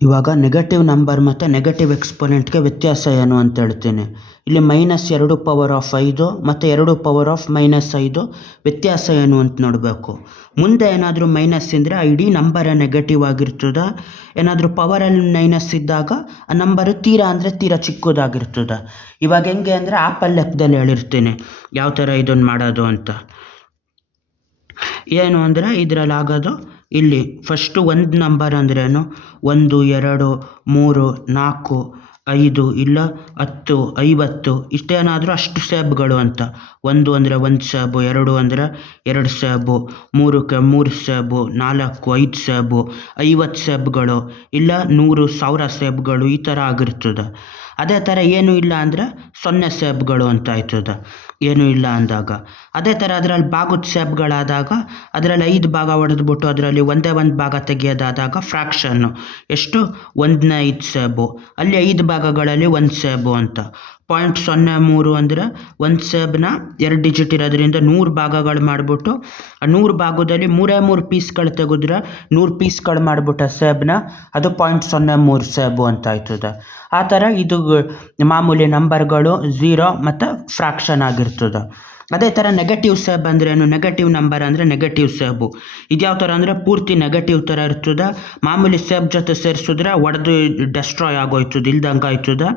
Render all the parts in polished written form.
ಇವಾಗ negative number ಮತ್ತು negative ಎಕ್ಸ್ಪೊನೆಂಟ್ಗೆ ವ್ಯತ್ಯಾಸ ಏನು ಅಂತ ಹೇಳ್ತೀನಿ. ಇಲ್ಲಿ -2^5 ಮತ್ತು 2^-5 ವ್ಯತ್ಯಾಸ ಏನು ಅಂತ ನೋಡಬೇಕು. ಮುಂದೆ ಏನಾದರೂ ಮೈನಸ್ ಇದ್ದರೆ ಆ ಇಡೀ ನಂಬರ ನೆಗೆಟಿವ್ ಆಗಿರ್ತದೆ. ಏನಾದರೂ ಪವರಲ್ಲಿ ಮೈನಸ್ ಇದ್ದಾಗ ಆ ನಂಬರು ತೀರಾ ಚಿಕ್ಕದಾಗಿರ್ತದೆ. ಇವಾಗ ಹೆಂಗೆ ಅಂದರೆ ಆಪಲ್ ಲೆಕ್ಕದಲ್ಲಿ ಹೇಳಿರ್ತೀನಿ ಯಾವ ಥರ ಇದನ್ನು ಮಾಡೋದು ಅಂತ. ಏನು ಅಂದರೆ ಇದರಲ್ಲಿ ಆಗೋದು, ಇಲ್ಲಿ ಫಸ್ಟು ಒಂದು ನಂಬರ್ ಅಂದ್ರೇನು, 1, 2, 3, 4, 5 ಇಲ್ಲ 10, 50 ಇಷ್ಟೇನಾದರೂ ಅಷ್ಟು ಸೇಬ್ಗಳು ಅಂತ. 1 ಅಂದರೆ 1 ಸೇಬು, 2 ಅಂದರೆ 2 ಸೇಬು, 3ಕ್ಕೆ 3 ಸೇಬು, 4, 5 ಸೇಬು, 50 ಸೇಬುಗಳು ಇಲ್ಲ 100,000 ಸೇಬುಗಳು ಈ ಥರ ಆಗಿರ್ತದೆ. ಅದೇ ಥರ ಏನೂ ಇಲ್ಲ ಅಂದರೆ 0 ಸೇಬುಗಳು ಅಂತ ಆಯ್ತದೆ, ಏನೂ ಇಲ್ಲ ಅಂದಾಗ. ಅದೇ ಥರ ಅದರಲ್ಲಿ ಭಾಗದ ಸೇಬುಗಳಾದಾಗ ಅದರಲ್ಲಿ 5 ಭಾಗ ಹೊಡೆದ್ಬಿಟ್ಟು ಅದರಲ್ಲಿ ಒಂದೇ ಒಂದು ಭಾಗ ತೆಗೆಯೋದಾದಾಗ ಫ್ರ್ಯಾಕ್ಷನ್ನು ಎಷ್ಟು, 1/5 ಸೇಬು. ಅಲ್ಲಿ 5 ಭಾಗಗಳಲ್ಲಿ 1 ಸೇಬು ಅಂತ. 0.03 ಅಂದರೆ ಒಂದು ಸೇಬನ್ನ 2 ಡಿಜಿಟ್ ಇರೋದ್ರಿಂದ 100 ಭಾಗಗಳು ಮಾಡಿಬಿಟ್ಟು ಆ 100 ಭಾಗದಲ್ಲಿ 3 ಪೀಸ್ಗಳು ತೆಗೆದ್ರೆ 100 ಪೀಸ್ಗಳು ಮಾಡಿಬಿಟ್ಟು ಸೇಬನ್ನ ಅದು 0.03 ಸೇಬು ಅಂತ ಆಯ್ತದೆ. ಆ ಥರ ಇದು ಮಾಮೂಲಿ ನಂಬರ್ಗಳು 0 ಮತ್ತು ಫ್ರ್ಯಾಕ್ಷನ್ ಆಗಿರ್ತದೆ. ಅದೇ ಥರ ನೆಗೆಟಿವ್ ಸೇಬ್ ಅಂದ್ರೇನು, ನೆಗೆಟಿವ್ ನಂಬರ್ ಅಂದರೆ ನೆಗೆಟಿವ್ ಸೇಬು. ಇದು ಯಾವ ಥರ ಅಂದರೆ ಪೂರ್ತಿ ನೆಗೆಟಿವ್ ಥರ ಇರ್ತದೆ. ಮಾಮೂಲಿ ಸೇಬ್ ಜೊತೆ ಸೇರಿಸಿದ್ರೆ ಒಡೆದು ಡೆಸ್ಟ್ರಾಯ್ ಆಗೋಯ್ತದೆ, ಇಲ್ದಂಗೆ ಆಯ್ತದೆ.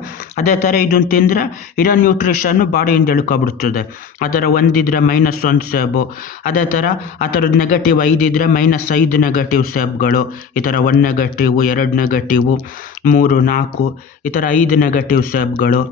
ಅದೇ ಥರ ಇದನ್ನು ತಿಂದರೆ ಇರೋ ನ್ಯೂಟ್ರಿಷನ್ನು ಬಾಡಿಯಿಂದ ಇಳ್ಕೊಬಿಡ್ತದೆ. ಆ ಥರ ಒಂದಿದ್ರೆ -1 ಸೇಬು. ಅದೇ ಥರ ಆ ಥರದ್ದು ನೆಗೆಟಿವ್ 5 ಇದ್ದರೆ -5 ನೆಗೆಟಿವ್ ಸೇಬ್ಗಳು. ಈ ಥರ 1 ನೆಗೆಟಿವು, 2 ನೆಗೆಟಿವು, 3, 4 ಈ ಥರ 5 ನೆಗೆಟಿವ್ ಸೇಬ್ಗಳು.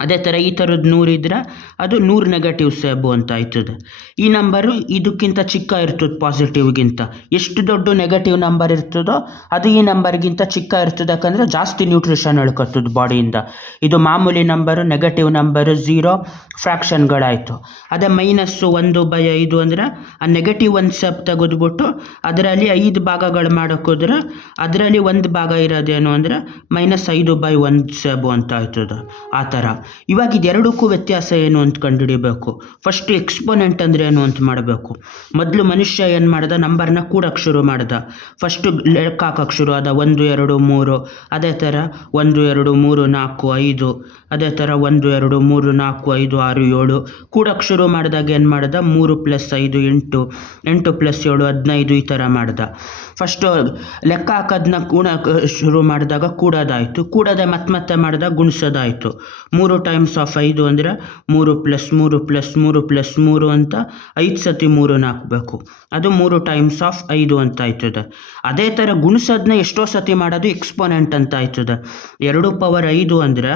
ಅದೇ ಥರ ಈ ಥರದ್ದು 100 ಇದ್ದರೆ ಅದು 100 ನೆಗೆಟಿವ್ ಸೇಬು ಅಂತ ಆಯ್ತದೆ. ಈ ನಂಬರು ಇದಕ್ಕಿಂತ ಚಿಕ್ಕ ಇರ್ತದೆ ಪಾಸಿಟಿವ್ಗಿಂತ. ಎಷ್ಟು ದೊಡ್ಡ ನೆಗೆಟಿವ್ ನಂಬರ್ ಇರ್ತದೋ ಅದು ಈ ನಂಬರ್ಗಿಂತ ಚಿಕ್ಕ ಇರ್ತದೆ, ಯಾಕಂದರೆ ಜಾಸ್ತಿ ನ್ಯೂಟ್ರಿಷನ್ ಎಳ್ಕೊತದೆ ಬಾಡಿಯಿಂದ. ಇದು ಮಾಮೂಲಿ ನಂಬರು, ನೆಗೆಟಿವ್ ನಂಬರು 0 ಫ್ರ್ಯಾಕ್ಷನ್ಗಳಾಯಿತು. ಅದೇ -1/5 ಅಂದರೆ ಆ ನೆಗೆಟಿವ್ 1 ಸೇಬ್ ತೆಗೆದ್ಬಿಟ್ಟು ಅದರಲ್ಲಿ 5 ಭಾಗಗಳು ಮಾಡೋಕ್ಕೋದ್ರೆ ಅದರಲ್ಲಿ 1 ಭಾಗ ಇರೋದೇನು ಅಂದರೆ -5/1 ಸೇಬು ಅಂತ ಆಯ್ತದೆ. ಆ ಥರ ಇವಾಗ ಇದೆರಡಕ್ಕೂ ವ್ಯತ್ಯಾಸ ಏನು ಅಂತ ಕಂಡುಹಿಡಿಬೇಕು. ಫಸ್ಟ್ ಎಕ್ಸ್ಪೊನೆಂಟ್ ಅಂದರೆ ಏನು ಅಂತ ಮಾಡಬೇಕು. ಮೊದಲು ಮನುಷ್ಯ ಏನು ಮಾಡ್ದ, ನಂಬರ್ನ ಕೂಡಕ್ಕೆ ಶುರು ಮಾಡ್ದ. ಫಸ್ಟು ಲೆಕ್ಕ ಹಾಕಕ್ಕೆ ಶುರು ಆದ 1, 2, 3. ಅದೇ ಥರ 1, 2, 3, 4, 5. ಅದೇ ಥರ 1, 2, 3, 4, 5, 6, 7 ಕೂಡಕ್ಕೆ ಶುರು ಮಾಡಿದಾಗ ಏನು ಮಾಡ್ದ, 3 + 5 8, 8 + 7 15 ಈ ಥರ ಮಾಡ್ದ. ಫಸ್ಟು ಲೆಕ್ಕ ಹಾಕೋದನ್ನ ಶುರು ಮಾಡಿದಾಗ ಕೂಡೋದಾಯಿತು. ಕೂಡೋದೆ ಮತ್ತೆ ಮಾಡಿದಾಗ ಗುಣಿಸೋದಾಯಿತು. 3 × 5 ಅಂದರೆ 3 + 3 + 3 + 3 ಅಂತ 5 ಸತಿ 3ನ ಹಾಕಬೇಕು. ಅದು 3 × 5 ಅಂತ ಆಯ್ತದೆ. ಅದೇ ಥರ ಗುಣಿಸೋದನ್ನ ಎಷ್ಟೋ ಸತಿ ಮಾಡೋದು ಎಕ್ಸ್ಪೊನೆಂಟ್ ಅಂತ ಆಯ್ತದೆ. 2^5 ಅಂದರೆ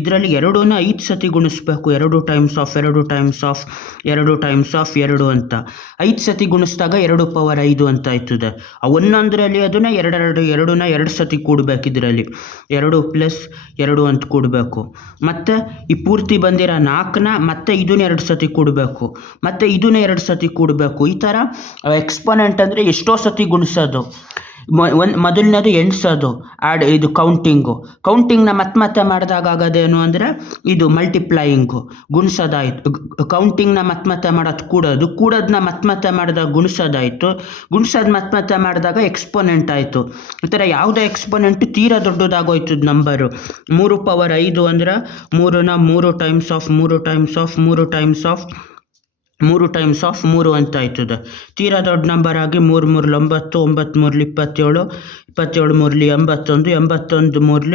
ಇದರಲ್ಲಿ 2ನ 5 ಸತಿ ಗುಣಿಸ್ಬೇಕು. 2 × 2 × 2 ಅಂತ 5 ಸತಿ ಗುಣಿಸಿದಾಗ 2^5 ಅಂತ ಆಯ್ತದೆ. ಒಂದೊಂದರಲ್ಲಿ ಅದನ್ನು 2ನ 2 ಸತಿ ಕೂಡಬೇಕು. ಇದರಲ್ಲಿ 2 + 2 ಅಂತ ಕೂಡಬೇಕು. ಮತ್ತು ಈ ಪೂರ್ತಿ ಬಂದಿರೋ 4ನ ಮತ್ತೆ ಇದನ್ನ 2 ಸತಿ ಕೂಡಬೇಕು, ಮತ್ತು ಇದನ್ನ 2 ಸತಿ ಕೂಡಬೇಕು. ಈ ಥರ ಎಕ್ಸ್ಪೊನೆಂಟ್ ಅಂದರೆ ಎಷ್ಟೋ ಸತಿ ಗುಣಿಸೋದು. ಮೊದಲನೇದು ಎಣ್ಸೋದು, ಇದು ಕೌಂಟಿಂಗ್ನ ಮತ್ತೆ ಮಾಡಿದಾಗ ಆಗೋದೇನು ಅಂದರೆ ಇದು ಮಲ್ಟಿಪ್ಲೈಯಿಂಗು, ಗುಣಿಸೋದಾಯಿತು. ಕೌಂಟಿಂಗ್ನ ಮತ್ತೆ ಮಾಡೋದು ಕೂಡೋದನ್ನ ಮತ್ತೆ ಮಾಡಿದಾಗ ಗುಣಿಸೋದಾಯಿತು. ಗುಣಿಸೋದು ಮತ್ತೆ ಮಾಡಿದಾಗ ಎಕ್ಸ್ಪೊನೆಂಟ್ ಆಯಿತು. ಈ ಥರ ಯಾವುದೇ ಎಕ್ಸ್ಪೊನೆಂಟ್ ತೀರಾ ದೊಡ್ಡದಾಗೋಯ್ತದ ನಂಬರು. 3^5 ಅಂದರೆ 3ನ 3 × 3 ಅಂತ ಆಯ್ತದೆ. ತೀರಾ ದೊಡ್ಡ ನಂಬರ್ ಆಗಿ 3 × 3 = 9, 9 × 27, 27 × 3 = 81,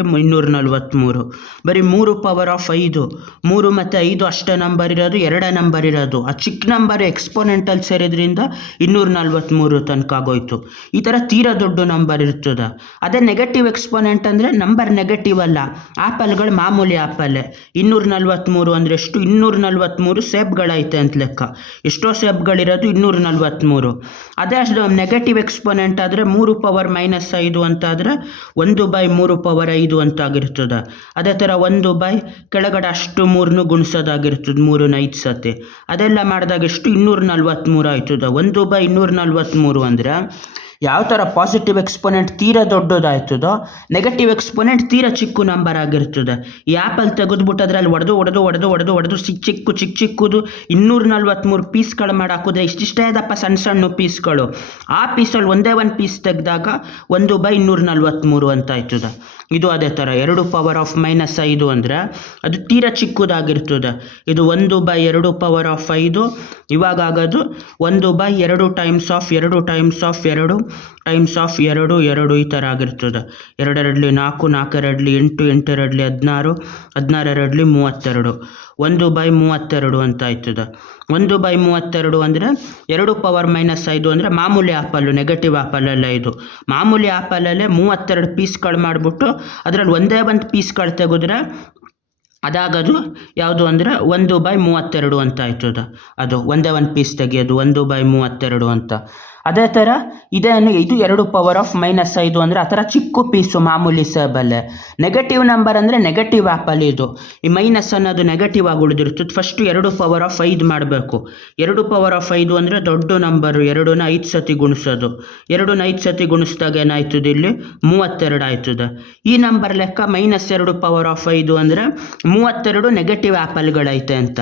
81 × 3 = 243. ಬರೀ 3^5, 3 ಮತ್ತು 5 ಅಷ್ಟೇ ನಂಬರ್ ಇರೋದು, 2 ನಂಬರ್ ಇರೋದು. ಆ ಚಿಕ್ಕ ನಂಬರ್ ಎಕ್ಸ್ಪೊನೆಂಟಲ್ಲಿ ಸೇರಿದ್ರಿಂದ 243 ತನಕ ಆಗೋಯ್ತು. ಈ ಥರ ತೀರಾ ದೊಡ್ಡ ನಂಬರ್ ಇರ್ತದೆ. ಅದೇ ನೆಗೆಟಿವ್ ಎಕ್ಸ್ಪೊನೆಂಟ್ ಅಂದರೆ ನಂಬರ್ ನೆಗೆಟಿವ್ ಅಲ್ಲ, ಆಪಲ್ಗಳು ಮಾಮೂಲಿ ಆಪಲ್ಲೇ. 243 ಅಂದರೆ ಎಷ್ಟು, 243 ಸೇಬ್ಗಳೈತೆ ಅಂತ ಲೆಕ್ಕ. ಎಷ್ಟೋ ಸೇಬ್ಗಳಿರೋದು 243. ಅದೇ ನೆಗೆಟಿವ್ ಎಕ್ಸ್ಪೊನೆಂಟ್ ಆದರೆ 3^-5 ಅಂತಾದರೆ 1/3^5 ಅಂತ ಆಗಿರ್ತದೆ. ಅದೇ ಥರ 1/ ಕೆಳಗಡೆ ಅಷ್ಟು 3ನು ಗುಣಿಸೋದಾಗಿರ್ತದೆ, 3ನ 5 ಸತಿ. ಅದೆಲ್ಲ ಮಾಡಿದಾಗ ಎಷ್ಟು, 243 ಆಯ್ತದೆ. 1/243 ಅಂದರೆ ಯಾವ ಥರ ಪಾಸಿಟಿವ್ ಎಕ್ಸ್ಪೋನೆಂಟ್ ತೀರಾ ದೊಡ್ಡದಾಯ್ತದೋ ನೆಗೆಟಿವ್ ಎಕ್ಸ್ಪೋನೆಂಟ್ ತೀರಾ ಚಿಕ್ಕ ನಂಬರ್ ಆಗಿರ್ತದೆ. ಈ ಆ್ಯಪಲ್ ತೆಗೆದ್ಬಿಟ್ಟು ಅದರಲ್ಲಿ ಹೊಡೆದು ಚಿಕ್ಕದು 243 ಪೀಸ್ಗಳು ಮಾಡಿ ಹಾಕಿದ್ರೆ ಇಷ್ಟಿಷ್ಟೇ ಅದಪ್ಪ ಸಣ್ಣ ಪೀಸ್ಗಳು. ಆ ಪೀಸಲ್ಲಿ ಒಂದೇ ಒಂದು ಪೀಸ್ ತೆಗೆದಾಗ 1/243 ಅಂತ ಆಯ್ತದೆ. ಇದು ಅದೇ ಥರ 2 ಪವರ್ ಆಫ್ -5 ಅಂದರೆ ಅದು ತೀರಾ ಚಿಕ್ಕದಾಗಿರ್ತದೆ. ಇದು 1/2 ಪವರ್ ಆಫ್ 5 ಇವಾಗ ಆಗೋದು 1/2 times of 2 times of 2 times of 2 ಈ ಥರ ಆಗಿರ್ತದೆ. 2 2 4, 4 2 8, 8 2 16, 16 2 32, 1/32 ಅಂತ ಆಯ್ತದೆ. 1/32 ಅಂದರೆ 2 ಪವರ್ -5 ಅಂದರೆ ಮಾಮೂಲಿ ಆ್ಯಪಲ್ಲು, ನೆಗೆಟಿವ್ ಆ್ಯಪಲಲ್ಲ ಇದು. ಮಾಮೂಲಿ ಆ್ಯಪಲಲ್ಲೇ 32 ಪೀಸ್ಗಳು ಮಾಡಿಬಿಟ್ಟು ಅದರಲ್ಲಿ ಒಂದೇ ಒಂದು ಪೀಸ್ಗಳು ತೆಗೆದ್ರೆ ಅದಾಗೋದು ಯಾವುದು ಅಂದರೆ 1/32 ಅಂತ ಆಯ್ತದೆ. ಅದು ಒಂದೇ ಒಂದು ಪೀಸ್ ತೆಗೆಯೋದು 1/32 ಅಂತ. ಅದೇ ಥರ ಇದು 2 ಪವರ್ ಆಫ್ -5 ಅಂದರೆ ಆ ಥರ ಚಿಕ್ಕ ಪೀಸು ಮಾಮೂಲಿ ಸೇಬಲ್ಲೇ. ನೆಗೆಟಿವ್ ನಂಬರ್ ಅಂದರೆ ನೆಗೆಟಿವ್ ಆ್ಯಪಲ್ ಇದು. ಈ ಮೈನಸ್ ಅನ್ನೋದು ನೆಗೆಟಿವ್ ಆಗಿ ಉಳಿದಿರ್ತದೆ. ಫಸ್ಟು 2 ಪವರ್ ಆಫ್ 5 ಮಾಡಬೇಕು. 2 ಪವರ್ ಆಫ್ 5 ಅಂದರೆ ದೊಡ್ಡ ನಂಬರು. 2ನ 5 ಸತಿ ಗುಣಿಸೋದು. 2ನ 5 ಸತಿ ಗುಣಿಸಿದಾಗ ಏನಾಯ್ತದೆ ಇಲ್ಲಿ 32 ಆಯ್ತದೆ. ಈ ನಂಬರ್ ಲೆಕ್ಕ -2 ಪವರ್ ಆಫ್ 5 ಅಂದರೆ 32 ನೆಗೆಟಿವ್ ಆ್ಯಪಲ್ಗಳೈತೆ ಅಂತ.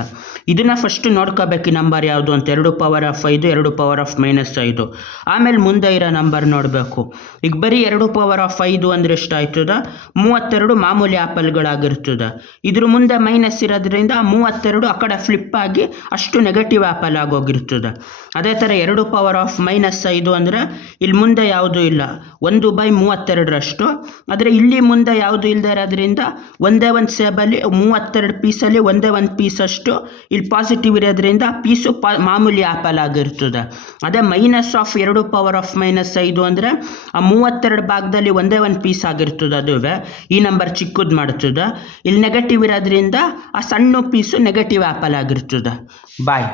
ಇದನ್ನು ಫಸ್ಟ್ ನೋಡ್ಕೋಬೇಕು ಈ ನಂಬರ್ ಯಾವುದು ಅಂತ. 2 ಪವರ್ ಆಫ್ 5, 2 ಪವರ್ ಆಫ್ -5. ಆಮೇಲೆ ಮುಂದೆ ಇರೋ ನಂಬರ್ ನೋಡಬೇಕು. ಈಗ ಬರೀ 2 ಪವರ್ ಆಫ್ 5 ಅಂದರೆ ಎಷ್ಟಾಯ್ತದೆ 32 ಮಾಮೂಲಿ ಆ್ಯಪಲ್ಗಳಾಗಿರ್ತದೆ. ಇದ್ರ ಮುಂದೆ ಮೈನಸ್ ಇರೋದ್ರಿಂದ 32 ಆ ಕಡೆ ಫ್ಲಿಪ್ ಆಗಿ ಅಷ್ಟು ನೆಗೆಟಿವ್ ಆ್ಯಪಲ್ ಆಗೋಗಿರ್ತದೆ. ಅದೇ ಥರ 2 ಪವರ್ ಆಫ್ -5 ಅಂದರೆ ಇಲ್ಲಿ ಮುಂದೆ ಯಾವುದೂ ಇಲ್ಲ, 1/32ರಷ್ಟು. ಆದರೆ ಇಲ್ಲಿ ಮುಂದೆ ಯಾವುದು ಇಲ್ಲದೆ ಇರೋದ್ರಿಂದ ಒಂದೇ ಒಂದು ಸೇಬಲ್ಲಿ 32 ಪೀಸಲ್ಲಿ ಒಂದೇ ಒಂದು ಪೀಸಷ್ಟು ಇಲ್ಲಿ ಪಾಸಿಟಿವ್ ಇರೋದ್ರಿಂದ ಪೀಸು ಮಾಮೂಲಿ ಆ್ಯಪಲ್ ಆಗಿರ್ತದೆ. ಅದೇ -2 ಪವರ್ ಆಫ್ -5 ಅಂದರೆ ಆ 32 ಭಾಗದಲ್ಲಿ ಒಂದೇ ಒಂದು ಪೀಸ್ ಆಗಿರ್ತದೆ. ಅದುವೇ ಈ ನಂಬರ್ ಚಿಕ್ಕದು ಮಾಡ್ತದೆ. ಇಲ್ಲಿ ನೆಗೆಟಿವ್ ಇರೋದ್ರಿಂದ ಆ ಸಣ್ಣ ಪೀಸು ನೆಗೆಟಿವ್ ಆ್ಯಪಲ್ ಆಗಿರ್ತದೆ. ಬಾಯ್.